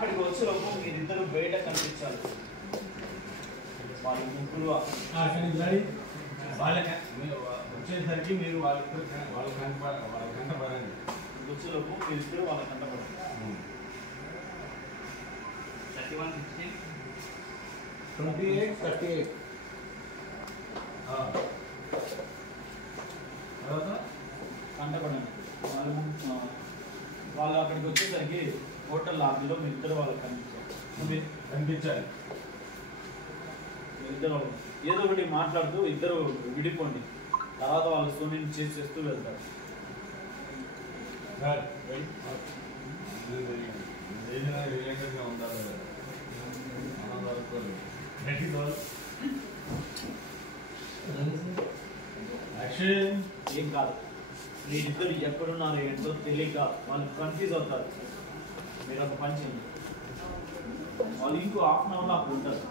అక్కడికి వచ్చేలోపు మీరిద్దరు బయట కనిపించాలి. వాళ్ళు ముగ్గురు వచ్చేసరికి మీరు వాళ్ళ కంటపడండి. వచ్చేలోపు మీరిద్దరు వాళ్ళ కంటపడండి. 31, 16, 28, 38. తర్వాత కంటపడండి. వాళ్ళు అక్కడికి వచ్చేసరికి హోటల్ లాబీలో మీరిద్దరు వాళ్ళకి కనిపించాలి. ఇద్దరు ఏదో ఒకటి మాట్లాడుతూ ఇద్దరు విడిపోండి. తర్వాత వాళ్ళు స్విమ్మింగ్ చేస్తూ వెళ్తారు. రిలేటెడ్గా ఉండాలి కదా. ఏం కాదు, మీరిద్దరు ఎక్కడున్నారో ఏంటో తెలియక వాళ్ళు కన్ఫ్యూజ్ అవుతారు. మీరు ఒక పని చేయండి, వాళ్ళు ఇంకో హాఫ్ అన్ అవర్లో అక్కడ ఉంటారు.